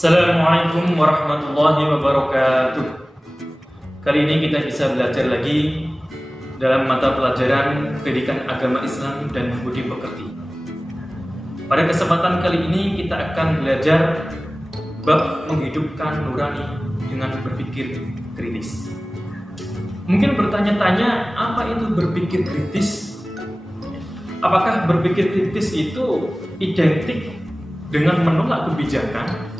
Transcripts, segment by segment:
Assalamualaikum warahmatullahi wabarakatuh. Kali ini kita bisa belajar lagi dalam mata pelajaran Pendidikan Agama Islam dan Budi Pekerti. Pada kesempatan kali ini kita akan belajar bab menghidupkan nurani dengan berpikir kritis. Mungkin bertanya-tanya, apa itu berpikir kritis? Apakah berpikir kritis itu identik dengan menolak kebijakan?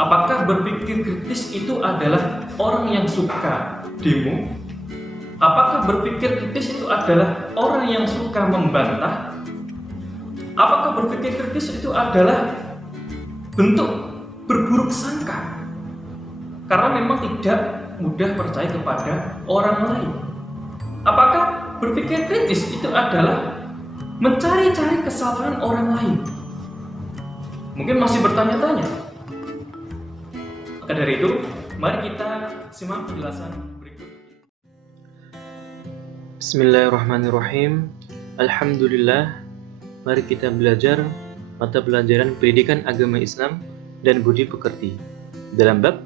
Apakah berpikir kritis itu adalah orang yang suka demo? Apakah berpikir kritis itu adalah orang yang suka membantah? Apakah berpikir kritis itu adalah bentuk berburuk sangka? Karena memang tidak mudah percaya kepada orang lain. Apakah berpikir kritis itu adalah mencari-cari kesalahan orang lain? Mungkin masih bertanya-tanya. Maka dari itu, mari kita simak penjelasan berikut. Bismillahirrahmanirrahim. Alhamdulillah. Mari kita belajar mata pelajaran Pendidikan Agama Islam dan Budi Pekerti dalam bab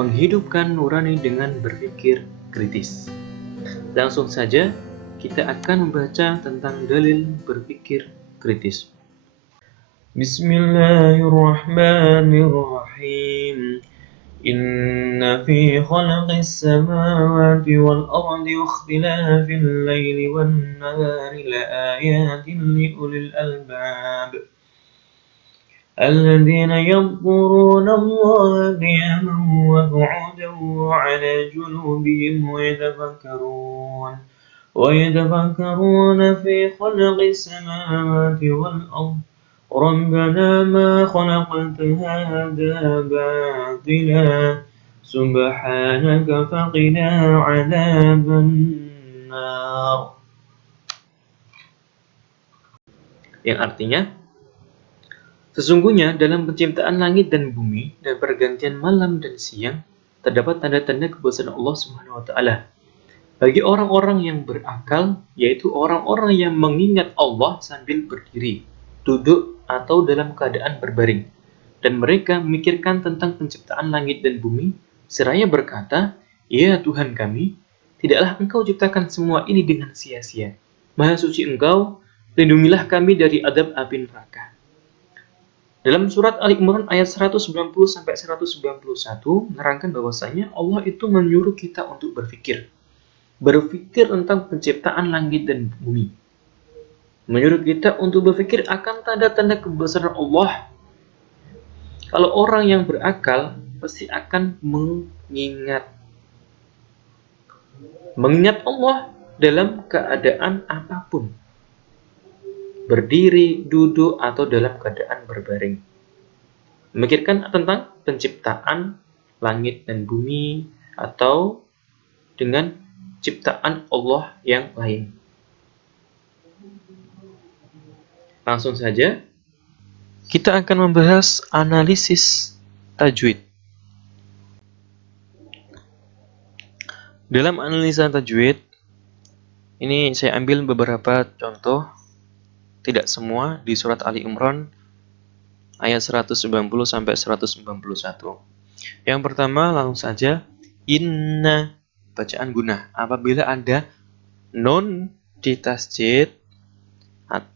menghidupkan nurani dengan berpikir kritis. Langsung saja kita akan membaca tentang dalil berpikir kritis. Bismillahirrahmanirrahim. Inna fi khalqis samawati wal ardi wa ikhtilafil laili wan nahari laayatin liulil albab alladhina yadhkuruna Allaha qiyaman wa qu'udan wa 'ala junubihim wa yatafakkaruna fi khalqis samawati wal ardi ربنا ما خلقت هذا باطلا سبحانك فقنا عذاب النار. Yang artinya, sesungguhnya dalam penciptaan langit dan bumi dan pergantian malam dan siang terdapat tanda-tanda kebesaran Allah Subhanahu wa taala. Bagi orang-orang yang berakal, yaitu orang-orang yang mengingat Allah sambil berdiri, duduk, atau dalam keadaan berbaring, dan mereka memikirkan tentang penciptaan langit dan bumi, seraya berkata, "Ya Tuhan kami, tidaklah Engkau ciptakan semua ini dengan sia-sia. Maha suci Engkau, lindungilah kami dari adab api neraka." Dalam surat Ali Imran ayat 190-191 menerangkan bahwasanya Allah itu menyuruh kita untuk berpikir tentang penciptaan langit dan bumi. Menyuruh kita untuk berpikir akan tanda-tanda kebesaran Allah. Kalau orang yang berakal pasti akan mengingat Allah dalam keadaan apapun, berdiri, duduk, atau dalam keadaan berbaring. Memikirkan tentang penciptaan langit dan bumi atau dengan ciptaan Allah yang lain. Langsung saja, kita akan membahas analisis tajwid. Dalam analisa tajwid, ini saya ambil beberapa contoh, tidak semua, di surat Ali Imran ayat 190-191. Yang pertama, langsung saja, inna, bacaan gunnah. Apabila ada nun di tasjid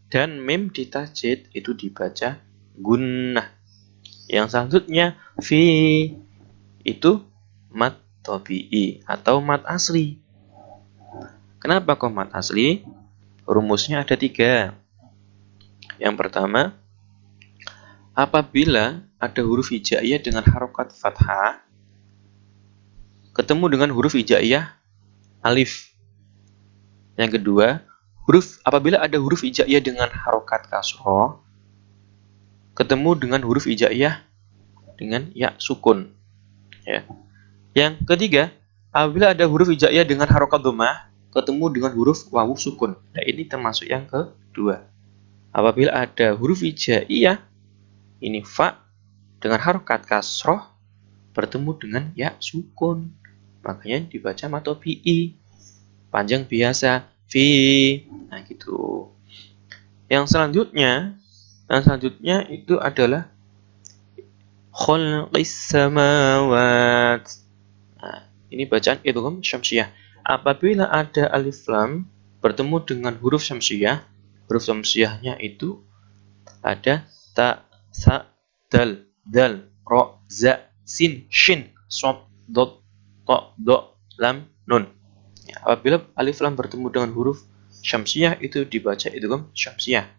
dan mim di tasjid, itu dibaca gunnah. Yang selanjutnya fi, itu mad tabi'i atau mad asli. Kenapa kok mad asli? Rumusnya ada 3. Yang pertama, apabila ada huruf hijaiyah dengan harokat fathah ketemu dengan huruf hijaiyah alif. Yang kedua, apabila ada huruf hijaiyah dengan harokat kasroh ketemu dengan huruf hijaiyah dengan ya sukun. Ya. Yang ketiga, apabila ada huruf hijaiyah dengan harokat dhammah ketemu dengan huruf wawu sukun. Nah, ini termasuk yang kedua. Apabila ada huruf hijaiyah, ini fa dengan harokat kasroh bertemu dengan ya sukun, makanya dibaca mad tabi'i, panjang biasa fi. Nah, gitu. Yang selanjutnya itu adalah khalqis samawat. Nah, ini bacaan idgham syamsiyah. Apabila ada alif lam bertemu dengan huruf syamsiyahnya itu ada ta, sa, dal, ro, za, sin, shin, sod, dot, to, do, lam, nun. Ya, apabila alif lam bertemu dengan huruf syamsiyah itu dibaca idgham syamsiyah.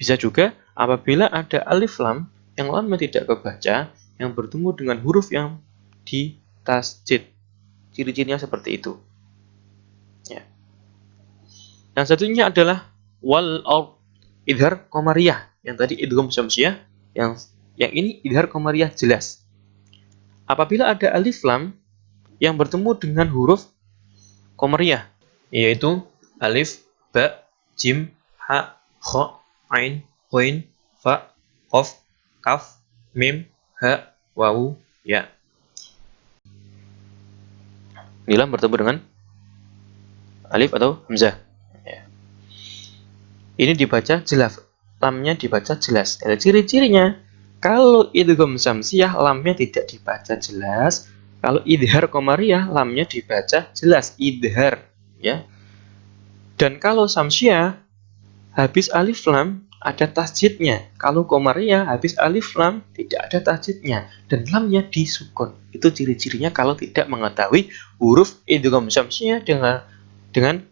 Bisa juga apabila ada alif lam yang lamnya tidak kebaca yang bertemu dengan huruf yang di tasjid. Ciri-cirinya seperti itu. Ya. Yang satunya adalah wal idhar qamariyah. Yang tadi idgham syamsiyah, yang ini idhar qamariyah jelas. Apabila ada alif lam yang bertemu dengan huruf qamariyah, yaitu alif, ba, jim, ha, kha, ain, ghain, fa, qaf, kaf, mim, ha, wawu, ya. Ini lam bertemu dengan alif atau hamzah. Ya. Ini dibaca jelas, lamnya dibaca jelas. Ada ciri-cirinya. Kalau idgham syamsiyah, lamnya tidak dibaca jelas. Kalau idhar qamariyah, lamnya dibaca jelas, idhar, ya. Dan kalau syamsiyah, habis alif lam ada tasjidnya. Kalau qamariyah, habis alif lam tidak ada tasjidnya dan lamnya disukun. Itu ciri-cirinya kalau tidak mengetahui huruf idgham syamsiyah dengan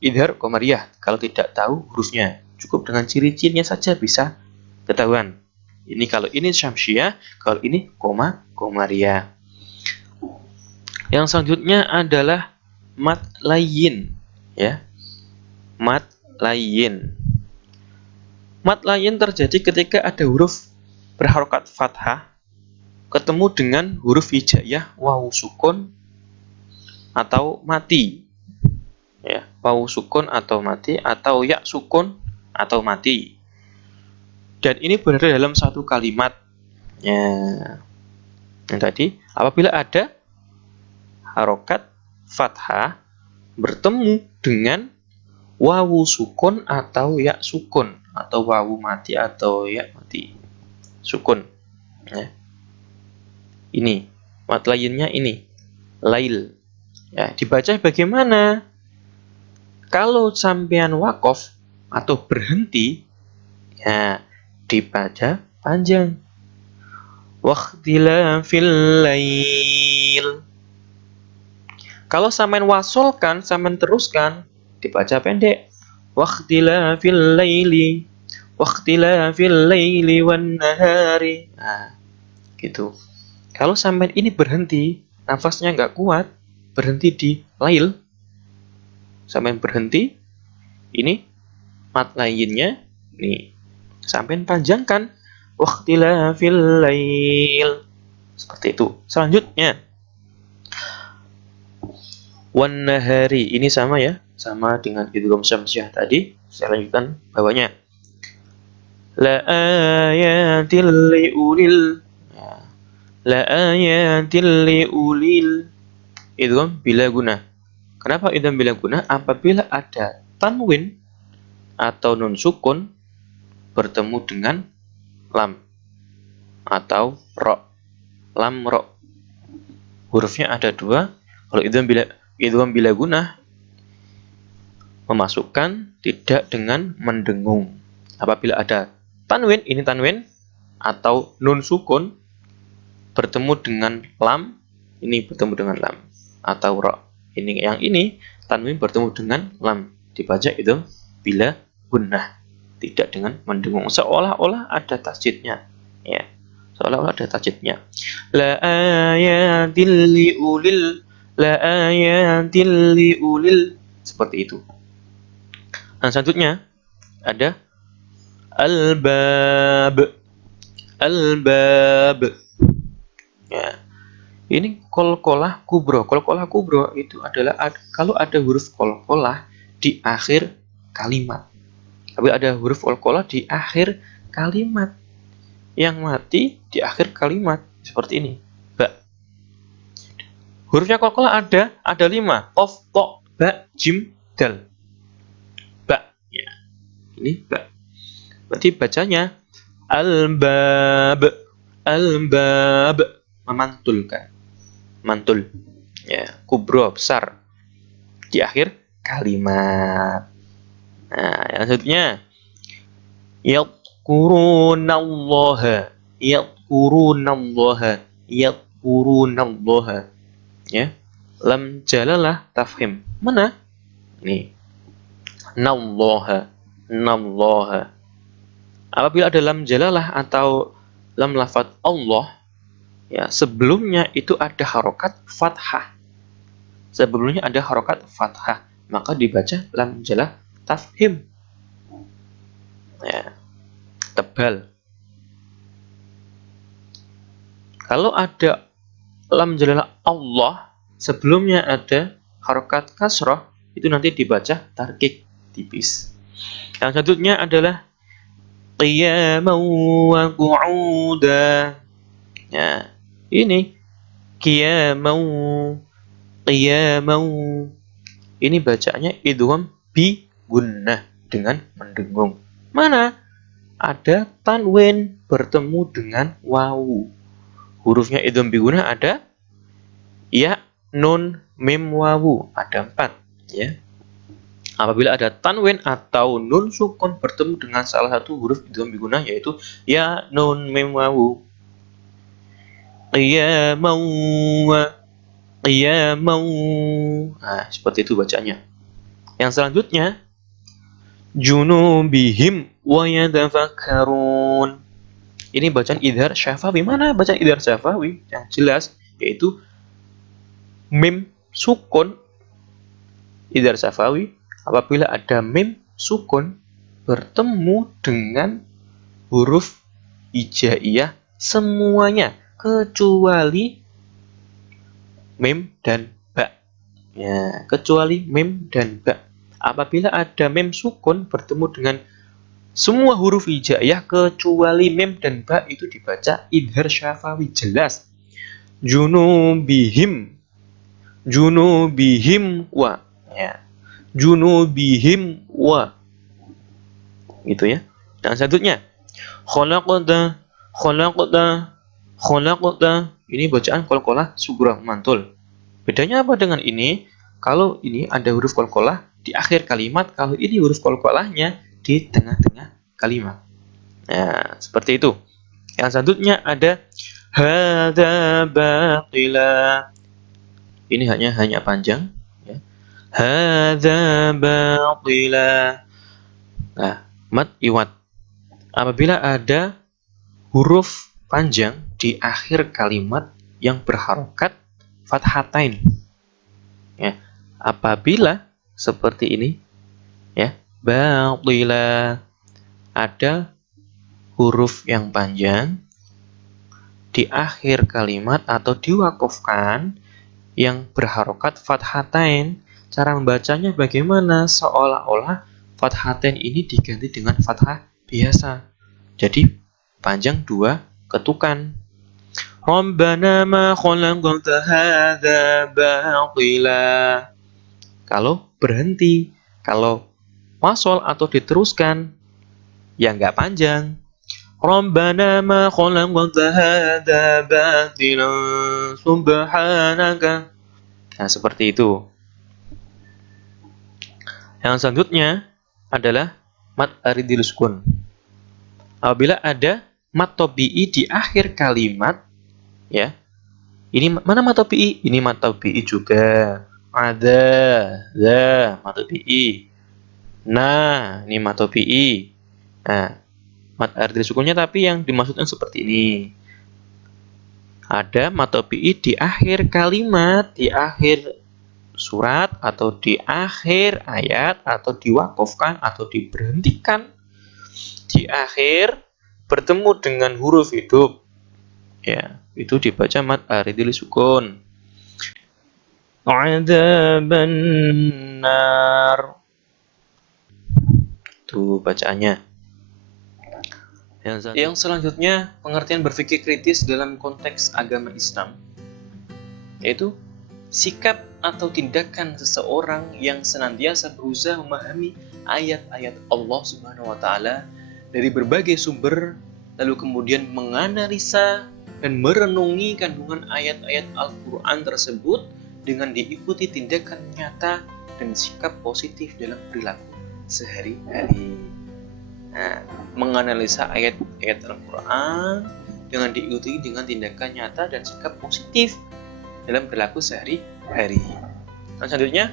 idhar qamariyah. Kalau tidak tahu hurufnya, cukup dengan ciri-cirinya saja bisa ketahuan. Ini kalau ini syamsiyah, kalau ini qamariyah. Yang selanjutnya adalah mad layyin, ya. Mad layyin. Mad layyin terjadi ketika ada huruf berharokat fathah ketemu dengan huruf hijaiyah wawu sukun atau mati. Ya, wawu sukun atau mati atau ya sukun atau mati. Dan ini berada dalam satu kalimat. Ya. Yang tadi apabila ada harokat fathah bertemu dengan wawu sukun atau ya sukun atau wawu mati atau ya mati sukun, ya. Ini mad layyinnya ini lail, ya. Dibaca bagaimana? Kalau sampean wakof atau berhenti, ya dibaca panjang. Waqtilafil lail. Kalau sampean wasolkan, sampean teruskan, dibaca pendek. Waqtilafil laili. Waqtilafil laili wan nahari. Nah, gitu. Kalau sampean ini berhenti, nafasnya nggak kuat, berhenti di lail, sampean berhenti, ini mad layyinnya, nih, sampean panjangkan. Waqtilafil lail. Seperti itu. Selanjutnya, wan nahari, ini sama ya, sama dengan idgham syamsiyah tadi. Saya lanjutkan bawahnya. La ayatil liulil. La ayatil liulil. Idgham bila guna. Kenapa idgham bila guna? Apabila ada tanwin atau nun sukun bertemu dengan lam atau ro. Lam ro. Hurufnya ada dua. Kalau idgham bila guna memasukkan tidak dengan mendengung. Apabila ada tanwin, ini tanwin atau nun sukun bertemu dengan lam, ini bertemu dengan lam atau ro. Ini tanwin bertemu dengan lam, dibaca idgham bila gunnah, tidak dengan mendengung, seolah-olah ada tasjidnya, ya. Seolah-olah ada tasjidnya. La ayatil liulil, la ayatil liulil, seperti itu. Nah, selanjutnya ada albab. Albab. Ya. Ini qalqalah kubro. Qalqalah kubro itu adalah kalau ada huruf qalqalah di akhir kalimat. Tapi ada huruf qalqalah di akhir kalimat. Yang mati di akhir kalimat seperti ini. Ba. Hurufnya qalqalah ada 5. Qaf, ta, ba, jim, dal. Ya. Ini ba. Berarti bacanya albab. Al-bab, memantulkan, mantul, ya, kubro, besar, di akhir kalimat. Nah, yang selanjutnya, yadhkurunallaha, yadhkurunallaha, yadhkurunallaha, ya. Lam jalalah tafhim. Mana? Nih. Nallaha, nallaha. Apabila ada lam jalalah atau lam lafadz Allah, ya, sebelumnya itu ada harokat fathah. Sebelumnya ada harokat fathah, maka dibaca lam jalalah tafhim. Ya, tebal. Kalau ada lam jalalah Allah, sebelumnya ada harokat kasroh, itu nanti dibaca tarkik, tipis. Yang selanjutnya adalah qiyaman wa qu'uda. Ya, ini qiyaman, qiyaman. Ini bacanya idgham bi gunnah, dengan mendengung. Mana? Ada tanwin bertemu dengan wawu. Hurufnya idgham bi gunnah ada ya, nun, mim, wawu. Ada 4, ya. Apabila ada tanwin atau nun sukun bertemu dengan salah satu huruf idgham bi gunnah, yaitu ya, nun, mim, wawu. Qiyaman wa qiyaman. Nah, seperti itu bacanya. Yang selanjutnya, junubihim wa yatafakkarun. Ini bacaan idhar syafawi. Mana bacaan idhar syafawi? Yang jelas yaitu mim sukun, idhar syafawi. Apabila ada mim sukun bertemu dengan huruf hijaiyah semuanya kecuali mim dan ba. Ya, kecuali mim dan ba. Apabila ada mim sukun bertemu dengan semua huruf hijaiyah kecuali mim dan ba, itu dibaca idhar syafawi, jelas. Junubihim, junubihim wa, ya, junubihim wa, gitu ya. Dan selanjutnya, khalaqta, khalaqta, khalaqta. Ini bacaan qalqalah sughra, mantul. Bedanya apa dengan ini? Kalau ini ada huruf qalqalah di akhir kalimat, kalau ini huruf qalqalahnya di tengah-tengah kalimat. Nah, seperti itu. Yang selanjutnya ada hadza baqila. Ini hanya panjang, ya. Hadza baqila. Nah, mat iwat. Apabila ada huruf panjang di akhir kalimat yang berharokat fathatain, ya. Apabila seperti ini, ya, baqila, ada huruf yang panjang di akhir kalimat atau diwakafkan yang berharokat fathatain, cara membacanya bagaimana? Seolah-olah fathatain ini diganti dengan fathah biasa. Jadi panjang 2 ketukan. Rabbana ma khalaqta hadza baqila. Kalau berhenti, kalau wasol atau diteruskan, ya nggak panjang. Rabbana ma khalaqta hadza batila subhanaka. Nah, seperti itu. Yang selanjutnya adalah mad aridil sukun. Apabila ada mad tabi'i di akhir kalimat, ya. Ini mana mad tabi'i? Ini mad tabi'i juga. Ada, za, mad tabi'i. Nah, ini mad tabi'i. Nah, mad aridil sukunnya tapi yang dimaksudkan seperti ini. Ada mad tabi'i di akhir kalimat, di akhir surat, atau di akhir ayat, atau diwakafkan, atau diberhentikan di akhir bertemu dengan huruf hidup, ya, itu dibaca mad aridil sukun. Adzaban nar, itu bacaannya. Yang selanjutnya, pengertian berpikir kritis dalam konteks agama Islam, yaitu sikap atau tindakan seseorang yang senantiasa berusaha memahami ayat-ayat Allah Subhanahu wa Ta'ala dari berbagai sumber, lalu kemudian menganalisa dan merenungi kandungan ayat-ayat Al-Quran tersebut dengan diikuti tindakan nyata dan sikap positif dalam perilaku sehari-hari. Nah, menganalisa ayat-ayat Al-Quran dengan diikuti dengan tindakan nyata dan sikap positif dalam perilaku sehari-hari. Nah, selanjutnya,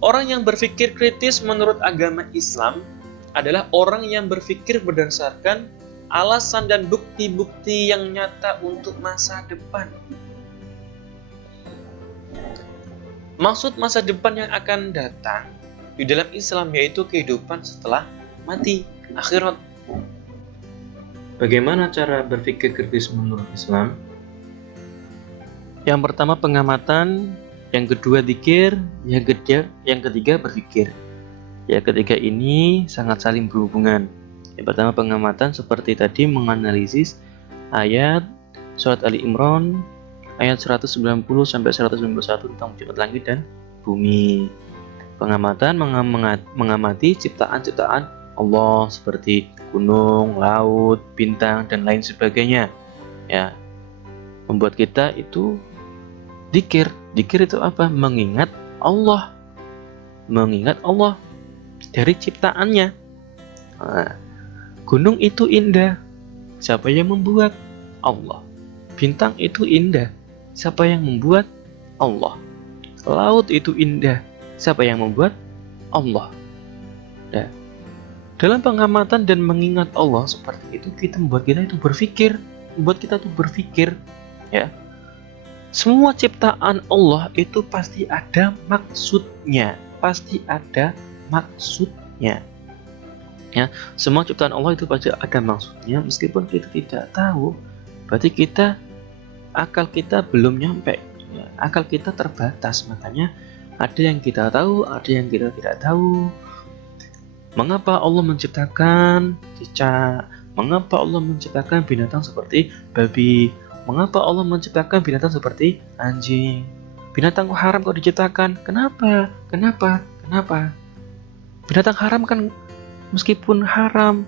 orang yang berpikir kritis menurut agama Islam adalah orang yang berpikir berdasarkan alasan dan bukti-bukti yang nyata untuk masa depan. Maksud masa depan yang akan datang di dalam Islam yaitu kehidupan setelah mati, akhirat. Bagaimana cara berpikir kritis menurut Islam? Yang pertama pengamatan, yang kedua dzikir, yang ketiga berpikir. Yang ketiga ini sangat saling berhubungan. Yang pertama pengamatan seperti tadi menganalisis ayat surat Ali Imran ayat 190 sampai 191 tentang penciptaan langit dan bumi. Pengamatan mengamati ciptaan-ciptaan Allah seperti gunung, laut, bintang dan lain sebagainya. Ya. Membuat kita itu dzikir. Dzikir itu apa? Mengingat Allah. Mengingat Allah dari ciptaannya. Nah, gunung itu indah. Siapa yang membuat? Allah. Bintang itu indah. Siapa yang membuat? Allah. Laut itu indah. Siapa yang membuat? Allah. Nah, dalam pengamatan dan mengingat Allah seperti itu, kita membuat kita itu berpikir. Membuat kita itu berpikir. Ya. Semua ciptaan Allah itu pasti ada maksudnya. Pasti ada maksudnya. Ya, semua ciptaan Allah itu pasti ada maksudnya, meskipun kita tidak tahu, berarti akal kita belum nyampe, ya, akal kita terbatas. Makanya ada yang kita tahu, ada yang kita tidak tahu. Mengapa Allah menciptakan cicak? Mengapa Allah menciptakan binatang seperti babi? Mengapa Allah menciptakan binatang seperti anjing? Binatang haram kok diciptakan? Kenapa? Binatang haram kan meskipun haram,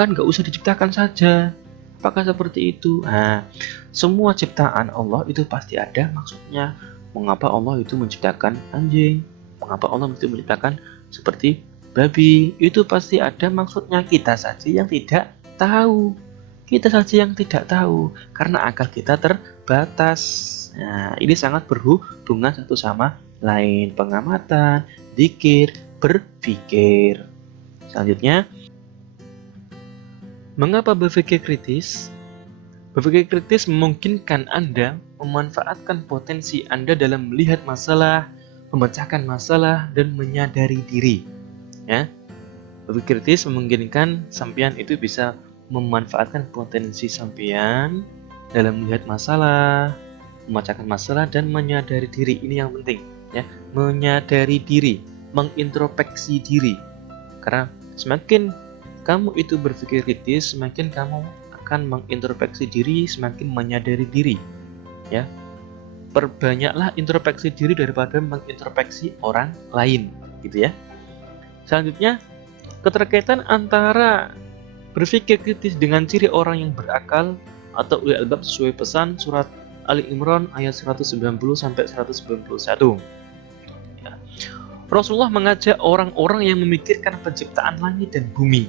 kan gak usah diciptakan saja. Apakah seperti itu? Nah, semua ciptaan Allah itu pasti ada maksudnya. Mengapa Allah itu menciptakan anjing? Mengapa Allah itu menciptakan seperti babi? Itu pasti ada maksudnya. Kita saja yang tidak tahu. Karena akal kita terbatas. Nah, ini sangat berhubungan satu sama lain. Pengamatan, dzikir, berpikir. Selanjutnya, mengapa berpikir kritis? Berpikir kritis memungkinkan Anda memanfaatkan potensi Anda dalam melihat masalah, memecahkan masalah, dan menyadari diri. Ya, berpikir kritis memungkinkan sampean itu bisa memanfaatkan potensi sampean dalam melihat masalah, memecahkan masalah, dan menyadari diri. Ini yang penting, ya, menyadari diri, mengintrospeksi diri. Karena semakin kamu itu berpikir kritis, semakin kamu akan mengintrospeksi diri, semakin menyadari diri. Ya, perbanyaklah introspeksi diri daripada mengintrospeksi orang lain, gitu ya. Selanjutnya, keterkaitan antara berpikir kritis dengan ciri orang yang berakal atau ulil albab sesuai pesan surat Ali Imran ayat 190 sampai 191. Ya. Rasulullah mengajak orang-orang yang memikirkan penciptaan langit dan bumi,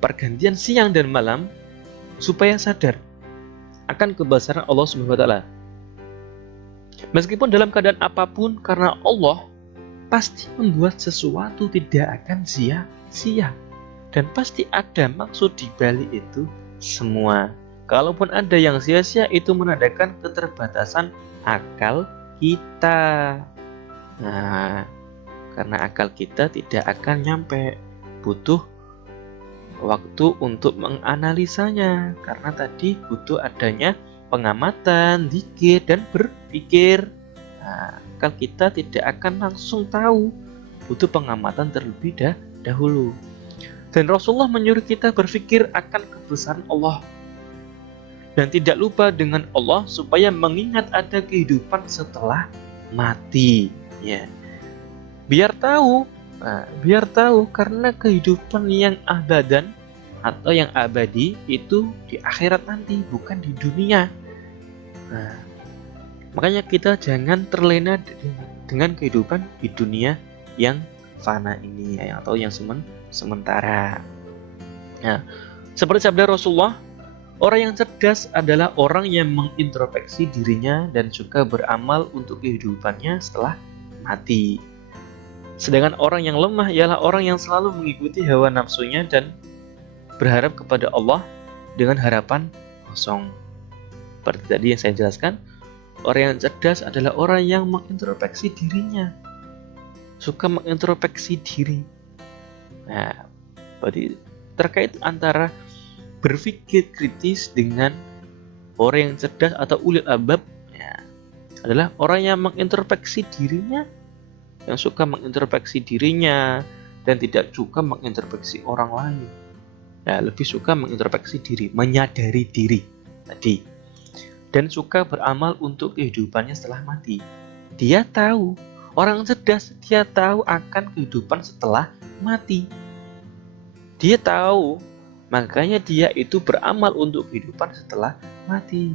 pergantian siang dan malam, supaya sadar akan kebesaran Allah Subhanahu wa taala. Meskipun dalam keadaan apapun, karena Allah pasti membuat sesuatu tidak akan sia-sia, dan pasti ada maksud di balik itu semua. Kalaupun ada yang sia-sia, itu menandakan keterbatasan akal kita. Nah, karena akal kita tidak akan nyampe, butuh waktu untuk menganalisanya. Karena tadi butuh adanya pengamatan, dzikir, dan berpikir. Nah, akal kita tidak akan langsung tahu, butuh pengamatan terlebih dahulu. Dan Rasulullah menyuruh kita berpikir akan kebesaran Allah dan tidak lupa dengan Allah supaya mengingat ada kehidupan setelah mati. Ya, biar tahu karena kehidupan yang atau yang abadi itu di akhirat nanti, bukan di dunia. Nah, makanya kita jangan terlena dengan kehidupan di dunia yang fana ini atau yang sementara. Nah, seperti sabda Rasulullah, orang yang cerdas adalah orang yang mengintrospeksi dirinya dan suka beramal untuk kehidupannya setelah mati. Sedangkan orang yang lemah ialah orang yang selalu mengikuti hawa nafsunya dan berharap kepada Allah dengan harapan kosong. Seperti tadi yang saya jelaskan, orang yang cerdas adalah orang yang mengintrospeksi dirinya, suka mengintrospeksi diri. Nah, berarti terkait antara berpikir kritis dengan orang yang cerdas atau ulil albab, ya, adalah orang yang mengintrospeksi dirinya, yang suka mengintrospeksi dirinya dan tidak suka mengintrospeksi orang lain. Ya, lebih suka mengintrospeksi diri, menyadari diri tadi, dan suka beramal untuk kehidupannya setelah mati. Dia tahu, orang cerdas, dia tahu akan kehidupan setelah mati. Dia tahu, makanya dia itu beramal untuk kehidupan setelah mati.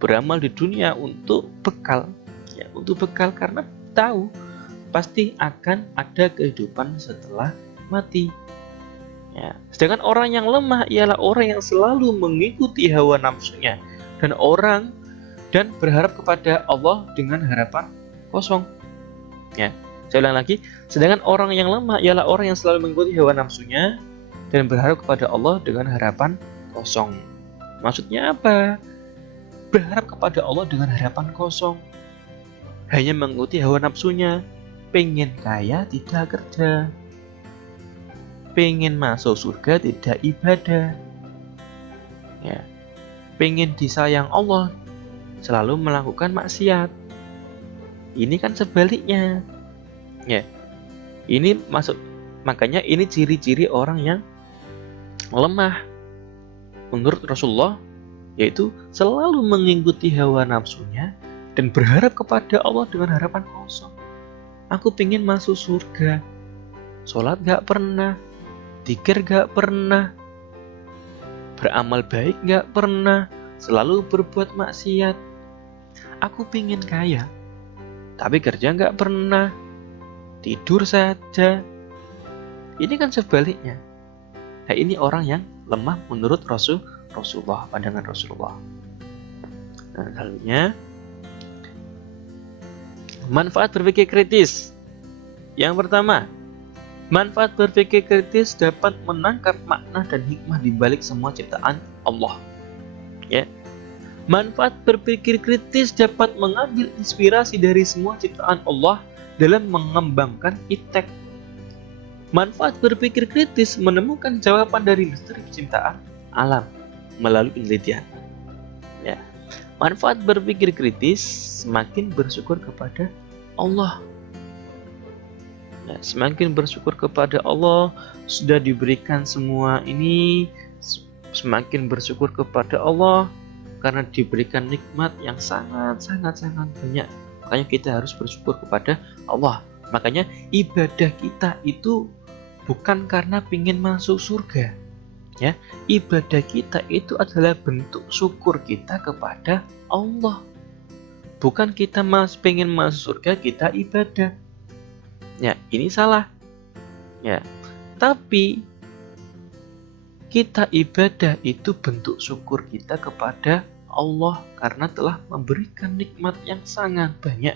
Beramal di dunia untuk bekal, ya, untuk bekal karena tahu pasti akan ada kehidupan setelah mati. Ya. Sedangkan orang yang lemah ialah orang yang selalu mengikuti hawa nafsunya dan berharap kepada Allah dengan harapan kosong. Ya, saya ulang lagi. Sedangkan orang yang lemah ialah orang yang selalu mengikuti hawa nafsunya dan berharap kepada Allah dengan harapan kosong. Maksudnya apa? Berharap kepada Allah dengan harapan kosong. Hanya mengikuti hawa nafsunya. Pengen kaya tidak kerja. Pengen masuk surga tidak ibadah. Ya. Pengen disayang Allah, selalu melakukan maksiat. Ini kan sebaliknya. Ya. Ini makanya ini ciri-ciri orang yang lemah. Menurut Rasulullah, yaitu selalu mengikuti hawa nafsunya dan berharap kepada Allah dengan harapan kosong. Aku pengen masuk surga. Sholat gak pernah, zikir gak pernah, beramal baik gak pernah, selalu berbuat maksiat. Aku pengen kaya, tapi kerja gak pernah, tidur saja. Ini kan sebaliknya. Nah, ini orang yang lemah menurut Rasulullah, pandangan Rasulullah. Nah, selanjutnya, manfaat berpikir kritis. Yang pertama, manfaat berpikir kritis dapat menangkap makna dan hikmah di balik semua ciptaan Allah. Ya. Manfaat berpikir kritis dapat mengambil inspirasi dari semua ciptaan Allah dalam mengembangkan iptek. Manfaat berpikir kritis menemukan jawaban dari misteri penciptaan alam melalui penelitian. Ya. Manfaat berpikir kritis semakin bersyukur kepada Allah. Ya, semakin bersyukur kepada Allah sudah diberikan semua ini, semakin bersyukur kepada Allah karena diberikan nikmat yang sangat banyak. Makanya kita harus bersyukur kepada Allah. Makanya ibadah kita itu bukan karena ingin masuk surga. Ya, ibadah kita itu adalah bentuk syukur kita kepada Allah. Bukan kita pengen masuk surga kita ibadah. Ya, ini salah. Ya, tapi kita ibadah itu bentuk syukur kita kepada Allah karena telah memberikan nikmat yang sangat banyak.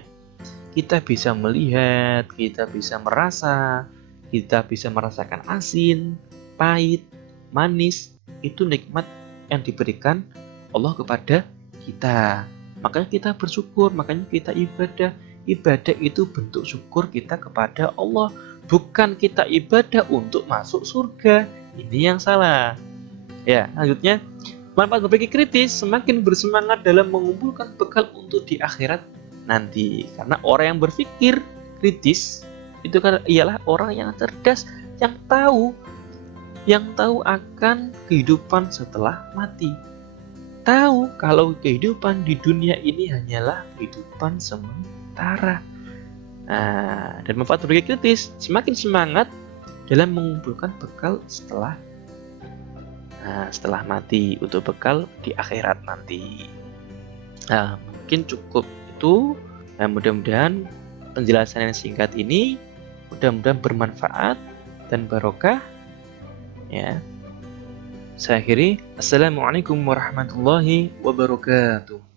Kita bisa melihat, kita bisa merasa, kita bisa merasakan asin, pahit, manis. Itu nikmat yang diberikan Allah kepada kita. Makanya kita bersyukur, makanya kita ibadah. Ibadah itu bentuk syukur kita kepada Allah, bukan kita ibadah untuk masuk surga. Ini yang salah. Ya, selanjutnya, manfaat berpikir kritis semakin bersemangat dalam mengumpulkan bekal untuk di akhirat nanti. Karena orang yang berpikir kritis itu kan ialah orang yang cerdas, yang tahu akan kehidupan setelah mati. Tahu kalau kehidupan di dunia ini hanyalah kehidupan sementara. Nah, dan manfaat berpikir kritis semakin semangat dalam mengumpulkan bekal setelah mati, untuk bekal di akhirat nanti. Nah, mungkin cukup itu. Mudah-mudahan penjelasan yang singkat ini mudah-mudahan bermanfaat dan barokah. Ya. Saya akhiri. Assalamualaikum warahmatullahi wabarakatuh.